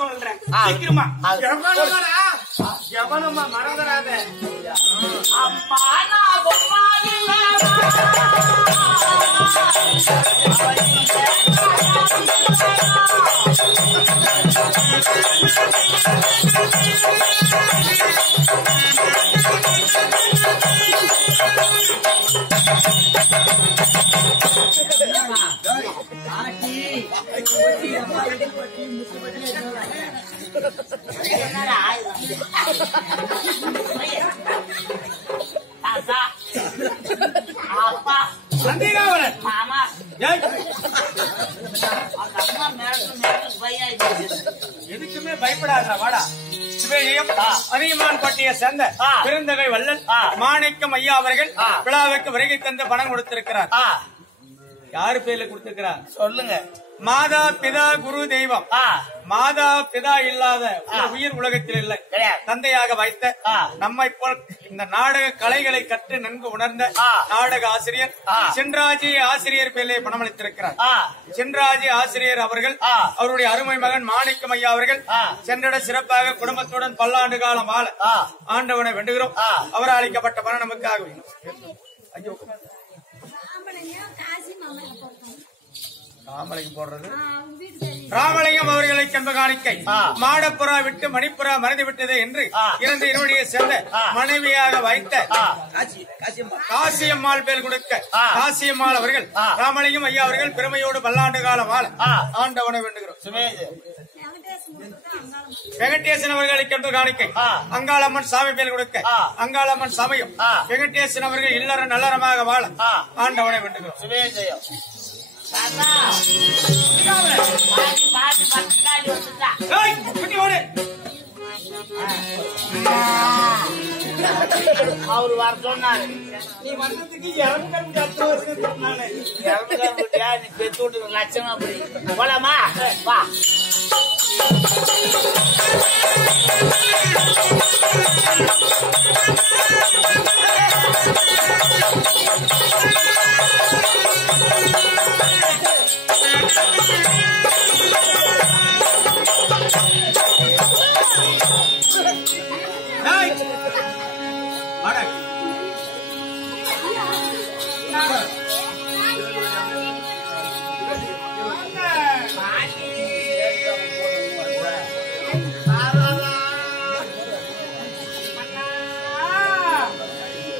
சொல்றேன் சீக்கிரமா எவனம்மா மறந்துடாத அம்மா எதுக்குமே பயப்படாத வாடா. சிவஜெயம் அதிகமான் பட்டியை சேர்ந்த பெருந்தகை வள்ளல் மாணிக்கம் ஐயா அவர்கள் விழாவுக்கு வருகை தந்து பணம் கொடுத்திருக்கிறார். யாரு பேர்ல கொடுத்திருக்கிறார் சொல்லுங்க. மாதா பிதா குரு தெய்வம். மாதா பிதா இல்லாத உயிர் உலகத்தில் இல்லை. தந்தையாக வைத்த நம்மை போல் இந்த நாடக கலைகளை கற்று நன்கு உணர்ந்த நாடக ஆசிரியர் சென்ராஜி ஆசிரியர் பேரிலே பணமளித்திருக்கிறார். சென்ராஜி ஆசிரியர் அவர்கள் அவருடைய அருமை மகன் மாணிக்கம் ஐயா அவர்கள் சென்றட சிறப்பாக குடும்பத்துடன் பல்லாண்டு காலம் வாழ ஆண்டவனை வேண்டுகிறோம். அவரால் அளிக்கப்பட்ட பணம் நமக்காக ஐயோ ராமலிங்கம் போடுறது ராமலிங்கம் அவர்களை கெம்ப காணிக்கை மாடப்புறா விட்டு மணிப்புறா மறைந்து விட்டது என்று இரண்டு இருவடியை சேர்ந்த மனைவியாக வைத்த காசியம்மாள் பேர் கொடுக்க காசியம்மாள் அவர்கள் ராமலிங்கம் ஐயா அவர்கள் பெருமையோடு பல்லாண்டு காலம் வாழ ஆண்டவனை வேண்டுகிறோம். வெங்கடேசன் அவர்களை கெம்ப காணிக்கை அங்காளம்மன் சாமி பேர் கொடுக்க அங்காளம்மன் சமயம் வெங்கடேசன் அவர்கள் இல்லற நல்லறமாக வாழ ஆண்டவனை வேண்டுகிறோம். அவரு வர சொன்னாரு நீ வந்ததுக்கு நீ பெத்து விட்டு லட்சம் அப்படி போலாமா வா.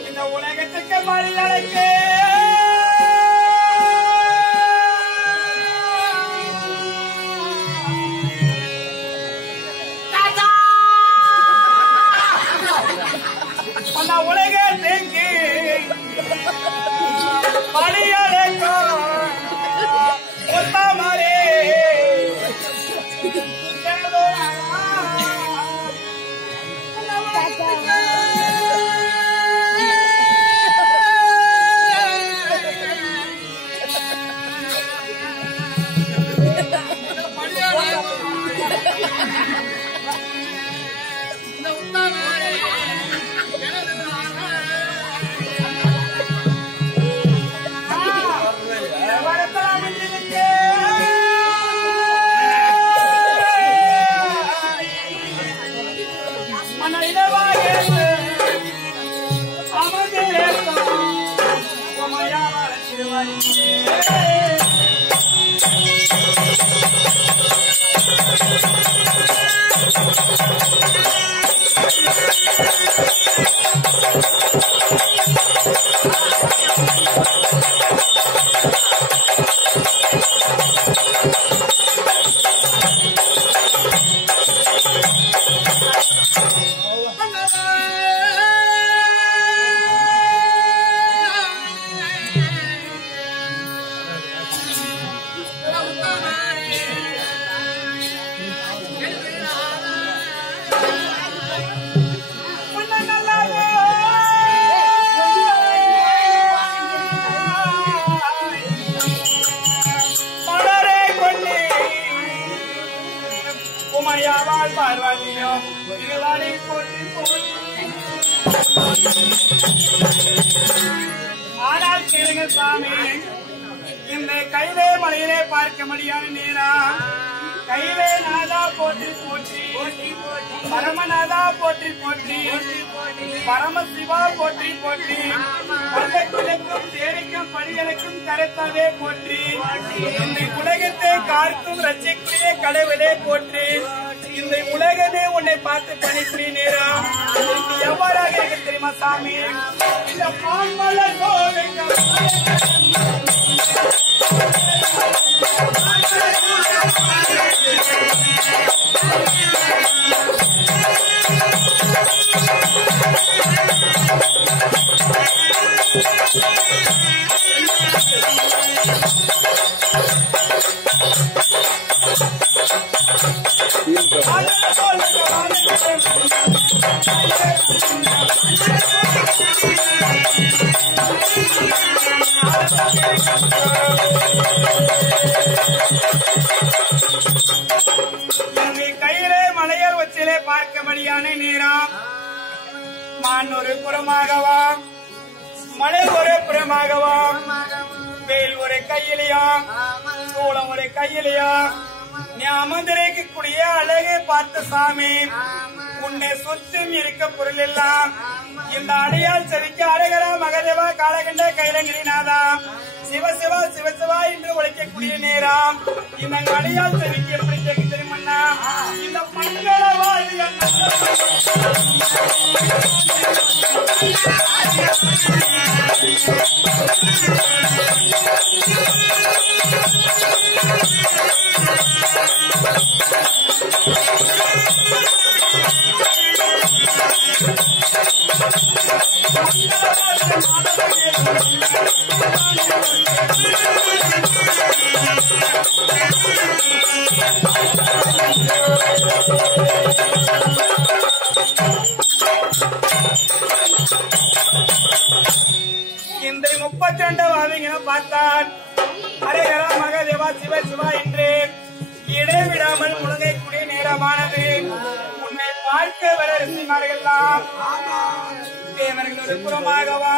இந்த உலகத்துக்கு மரியாதைக்கு அந்த உலகத்துக்கு மரியாதைக்கு ஒத்தாமரே ஆனால் கேளுங்க சாமி, இந்த கைலே மலையிலே பார்க்க முடியாத நேரம் கையிலே நாதா போட்டு பரமநாதா போற்றி போற்றி பரமசிவா போற்றி போற்றி பள்ளக்கிழக்கும் தேரிக்கும் படிகளுக்கும் கரைத்தாவே போற்றி இந்த உலகத்தை காக்கும் ரட்சிக்குரிய கடவுளே போற்றி இந்த உலகமே உன்னை பார்த்து பணிபுரிய நேரம் எவ்வாறாக இருக்கு தெரியுமா சாமி இந்த பாம்பல கையிலே மலையர் உச்சிலே பார்க்கபடியான நேரம் மான் ஒரு புறமாகவா மலை ஒரு புறமாகவா வேல் ஒரு கையிலையா சூளம் ஒரு கையிலையா நீ அமர்ந்திருக்கக்கூடிய அழகை பார்த்த சாமி உன்னை சுத்தம் இருக்க பொருள் எல்லாம் இந்த அடையால் செவிக்க அழகரா மகதேவா காலகண்ட கைலங்கிரிநாதா சிவசிவா சிவசிவா என்று உழைக்கக்கூடிய நேரம் இந்த அடையால் செவிக்க எப்படி கேட்க தெரியுமண்ணா இந்த மங்கள வாழ்வியல் இந்த 32 பார்த்தால் ஹரஹர மகதேவா சிவ சிவா என்று இடைவிடாமல் முழுங்கக்கூடிய நேரமானது உன்னை பார்க்க வர ரிஷிமார்கள்லாம் தேவர்கள் ஒரு புறமாகவா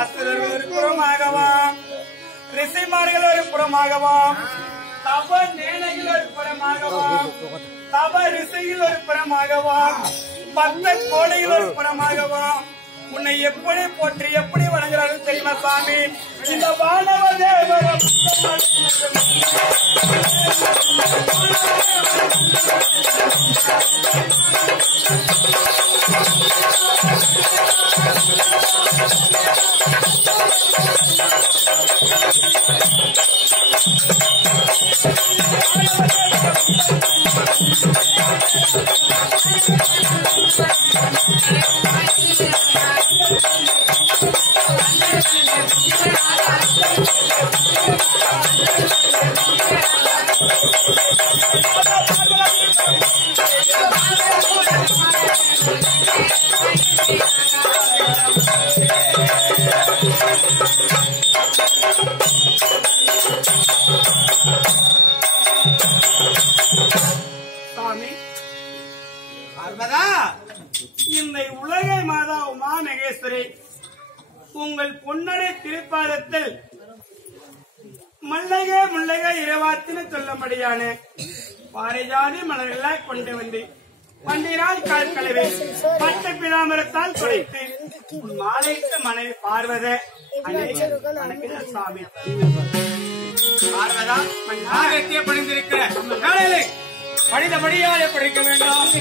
ஆசிரியர்கள் ஒரு புறமாகவா ரிஷிமார்கள் ஒரு புறமாகவா தப நேனைகள் ஒரு புறமாகவா தப ரிஷிகள் ஒரு புறமாகவா பக்த கோடைகள் ஒரு புறமாகவா உன்னை எப்படி போற்றி எப்படி வணங்குறார்கள் தெரியுமா சாமி இந்த வானவ தேவரம் சாமி பார்வதா இந்த உலக மாதா உமா மகேஸ்வரி உங்கள் பொன்னரை திருப்பாதத்தில் மல்லக முல்லக இரவாத்தின சொல்லும்படியான பாரிஜாதி மலர்களை கொண்டு வந்து பண்டிரால் கால் கலவை பட்ட பிதாமரத்தால் குறைத்து மாலையிட்ட மனைவி பார்வத சாமி பார்வதா ஆகத்திய பணிந்திருக்கிற காலையிலே படித்தபடியாலே படிக்க வேண்டாம்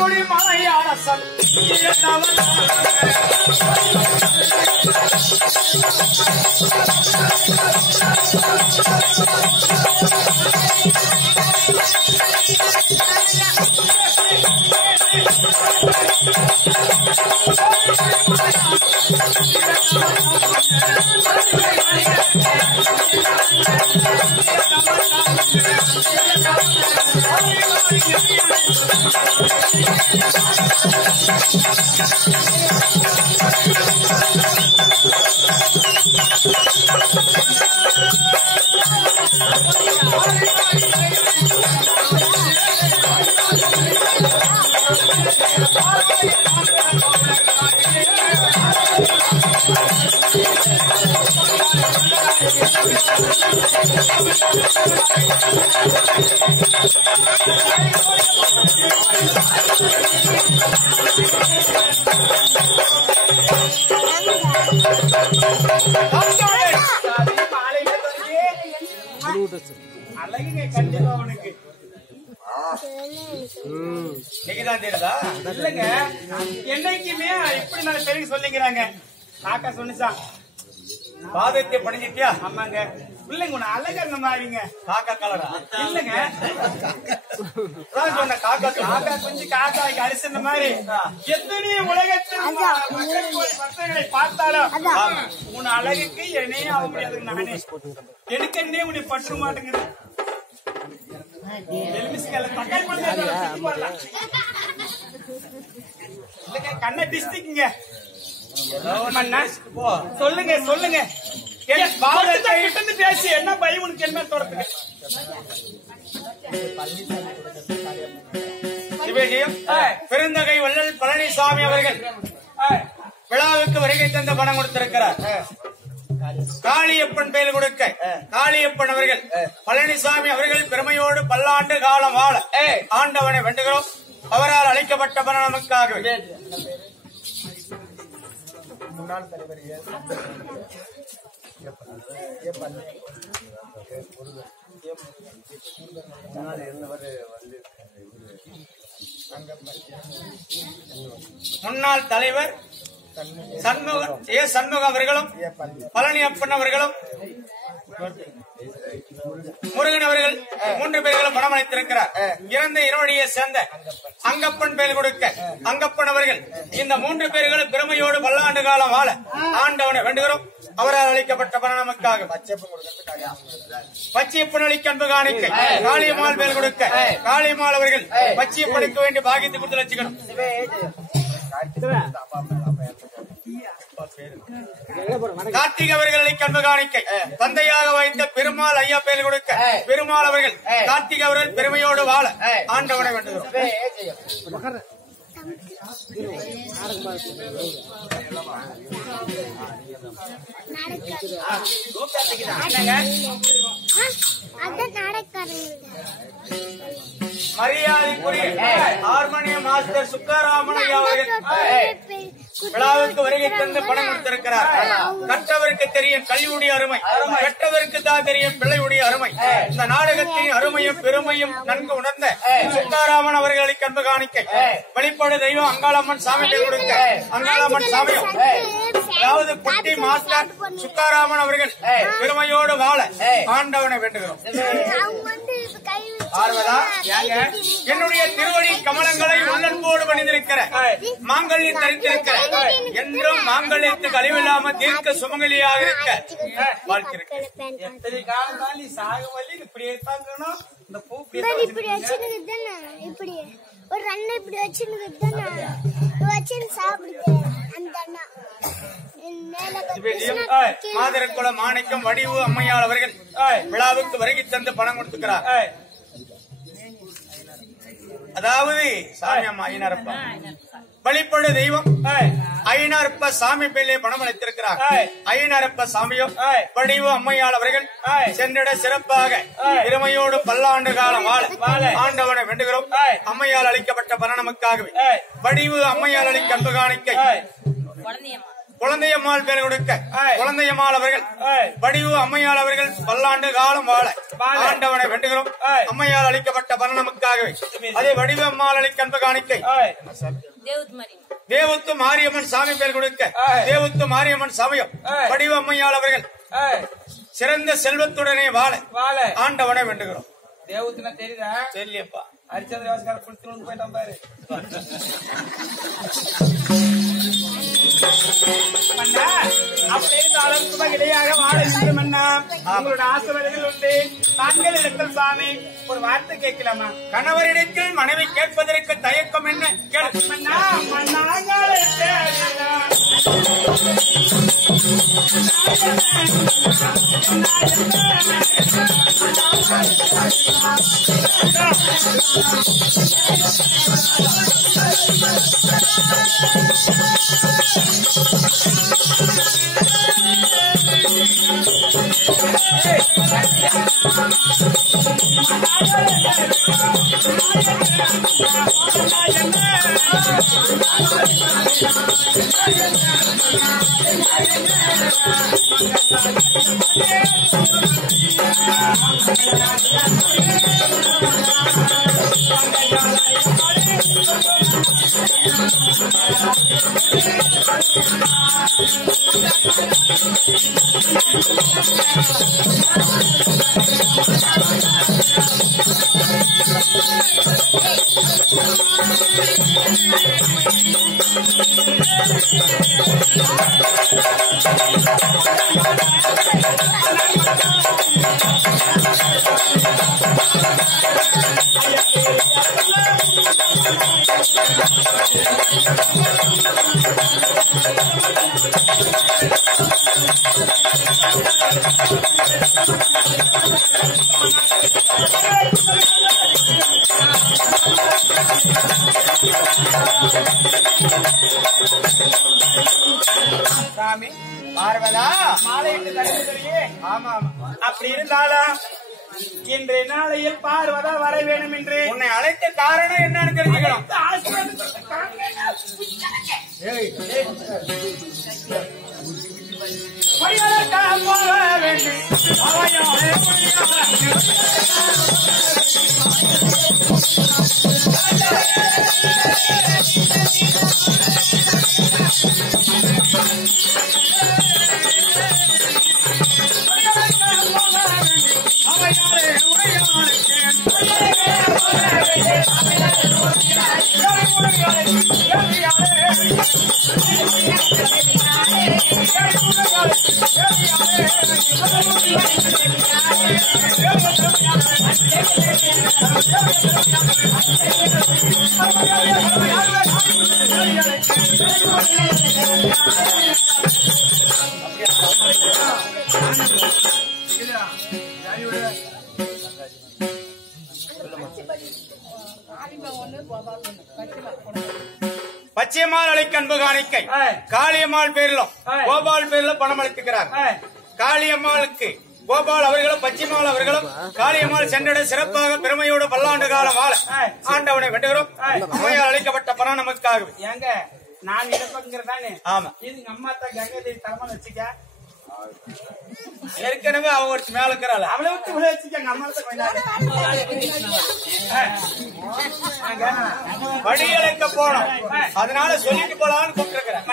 மொழி மலையாள இன்னைக்குதான் தெரியுதா? இல்லங்க, என்னைக்குமே இப்படி நான் தெரிவி சொல்லிக்கிறாங்க. காக்கா சொன்னிச்சான், பாதத்தை பணிஞ்சிட்டியா? ஆமாங்க. இல்லைங்க, உன்னை அழகா இருந்த மாதிரிங்க. காக்கா கலரா? இல்லங்க, சொன்ன காக்கா கொஞ்சம் காக்காய்க்கு அரிசின மாதிரி எத்தனை உலகத்தில் மற்றவர்களை பார்த்தாலும் உன் அழகுக்கு என்னையும் ஆக முடியாது. நானே எனக்கு என்னே உன்னை பற்ற மாட்டேங்குது. கண்ண டிஸ்ட்ரிக்ட்ங்க. சொல்லுங்க சொல்லுங்க, பேசி என்ன பயம் உனக்கு என்ன தோறதுக்கு? பெருந்தகை வள்ளல் பழனிசாமி அவர்கள் விழாவுக்கு வருகை தந்த பணம் கொடுத்திருக்கிறார். காளியப்பன் பெயர் கொடுக்க காளியப்பன் அவர்கள் பழனிசாமி அவர்கள் பெருமையோடு பல்லாண்டு காலம் வாழ ஆண்டவனை வேண்டுகிறோம். அவரால் அளிக்கப்பட்ட பணம் நமக்காக. முன்னாள் தலைவர் முன்னாள் தலைவர் சண்முகம் அவர்களும் பழனியப்பன் அவர்களும் முருகன் அவர்கள் 3 பேர்களும் பணம் அளித்திருக்கிறார். இறந்த இருவடியை சேர்ந்த அங்கப்பன் பெயர் கொடுக்க அங்கப்பன் அவர்கள் இந்த 3 பேர்களும் பெருமையோடு பல்லாண்டு காலம் வாழ ஆண்டவனை வேண்டுகிறோம். அவரால் அளிக்கப்பட்ட பணம் நமக்காக. பச்சையப்பன் அளிக்க அன்பு காணிக்கை காளியம்மாள் பெயர் கொடுக்க காளியம்மாள் அவர்கள் பச்சையப்பனுக்கு வேண்டி பாகித்து கொடுத்து வச்சுக்கணும். கார்த்திக் அவர்களை கண்பு காணிக்கை தந்தையாக வைத்த பெருமாள் ஐயா பெயர் கொடுக்க பெருமாள் அவர்கள் கார்த்திக் அவர்கள் பெருமையோடு வாழ ஆண்டவனை வேண்டுகிறோம். மரியாதைக்குரிய ஹார்மோனியம் மாஸ்டர் சுக்காராமன் ஐயா அவர்கள் விழாவுக்கு வருகை தந்து பணம் கொடுத்திருக்கிறார். கற்றவருக்கு தெரியும் கல்வியுடைய அருமை, கற்றவருக்கு தான் தெரியும் பிள்ளையுடைய அருமை. இந்த நாடகத்தின் அருமையும் பெருமையும் நன்கு உணர்ந்த சுக்காராமன் அவர்களை கண்பு காணிக்கை வெளிப்பாடு தெய்வம் அங்காளம்மன் சாமி கொடுக்க அங்காளம்மன் சாமியும் அதாவது புட்டி மாஸ்டர் சுக்காராமன் அவர்கள் பெருமையோடு வாழ ஆண்டவனை வேண்டுகிறோம். என்னுடைய திருவடி கமலங்களை உள்ளன்போடு பணிந்திருக்கிற மாங்கல்யம் தரித்திருக்கிற என்றும் மாங்கல்யத்துக்கு அழிவில்லாம தீர்க்க சுமங்கலியாக இருக்க வாழ்த்திருக்கிறேன். எத்தனை காலம் நீ சாகவல்லி இப்படியே தாங்கணும். இந்த பூ இப்படி வச்சுன்னு இப்படி ஒரு அண்ணன் இப்படி வச்சுன்னு சாப்பிடுது. மாதரக்குள மாணிக்கம் வடிவு அம்மையாள் அவர்கள் விழாவுக்கு வருகை தந்து பணம் கொடுத்துக்கிறார். அதாவது சாமி அம்மா ஐநாரப்பா வழிபடு தெய்வம் ஐநாரப்ப சாமி பேரிலே பணம் அளித்திருக்கிறார். ஐநாரப்ப சாமியும் வடிவு அம்மையாள் அவர்கள் சென்றிட சிறப்பாக பெருமையோடு பல்லாண்டு காலம் வாழ ஆண்டவனை வேண்டுகிறோம். அம்மையால் அளிக்கப்பட்ட பணம் நமக்காகவே வடிவு அம்மையால் அளிக்க அன்பு காணிக்கை குழந்தையம்மாள் பேர் கொடுக்க குழந்தையம்மாள் அவர்கள் வடிவு அம்மையாள் அவர்கள் பல்லாண்டு காலம் வாழ ஆண்டவனை வேண்டுகிறோம். அம்மையால் அளிக்கப்பட்ட பலன் நமக்காகவே அதே வடிவு அம்மாள் அளிக்க அன்பு காணிக்கை தேவத்து மாரியம்மன் சாமி பேர் கொடுக்க தேவத்து மாரியம்மன் சமயம் வடிவு அம்மையாள் அவர்கள் சிறந்த செல்வத்துடனே வாழ ஆண்டவனை வேண்டுகிறோம். தேவத்துனா தெரியுதா? தெரியப்பா. ஹரிச்சந்திர விவசாயம் குளித்து போயிட்டான் பாரு. அப்படி இருந்தாலும் இடையாக வாழ வேண்டும் அண்ணா. உங்களோட ஆசீர்வாதங்கள் உண்டு. தாங்கள் இடத்தில் சாமி ஒரு வார்த்தை கேட்கலாமா? கணவரிடத்தில் மனைவி கேட்பதற்கு தயக்கம் என்ன? கேட்பண்ணா சாமி பார்வதா மாலையிட்டு தடுக்கிறீங்க. ஆமா ஆமா. அப்படி இருந்தாலும் இன்றைய நாளையில் பார்வதா வர வேண்டும் என்று உன்னை அழைத்த காரணம் என்னன்னு தெரிஞ்சுக்கணும். பச்சையம்மாள் அழைக்க அன்பு காணிக்கை காளியம்மாள் பேரிலும் கோபால் பேரிலும் பணம் அளித்துக்கிறார். காளியம்மாளுக்கு கோபால் அவர்களும் பச்சைமாள் அவர்களும் காளியம்மாள் சென்றட சிறப்பாக பெருமையோடு பல்லாண்டு காலம் வாழ ஆண்டவனை வெட்டுகிறோம். அம்மையால் அளிக்கப்பட்ட பணம் நமக்காகவே. ஏங்க நான் இழப்புங்கிறதானே? ஆமா. இது அம்மா தான் கங்கை தேவி தரமான வச்சுக்க. ஏற்கனவே அவ ஒரு மேல இருக்கிறாள். அவளை விட்டு உள்ள வச்சுக்க. அம்மா படி அழைக்க போனோம். அதனால சொல்லிட்டு போலான்னு கூப்பிட்டுருக்கிறேன்.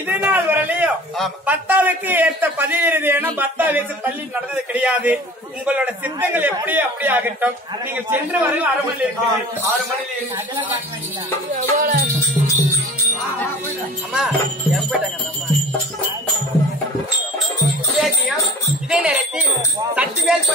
இது நாள் வரலையும் 10வது ஏற்ற பதிவு ஏன்னா 10வது பள்ளி நடந்தது கிடையாது. உங்களோட சித்தங்கள் எப்படி அப்படி ஆகட்டும். நீங்க சென்று வரையும் 6 மணில இருக்கு. 6 மணில அம்மா இதே நேரத்தில் சக்தி வேல்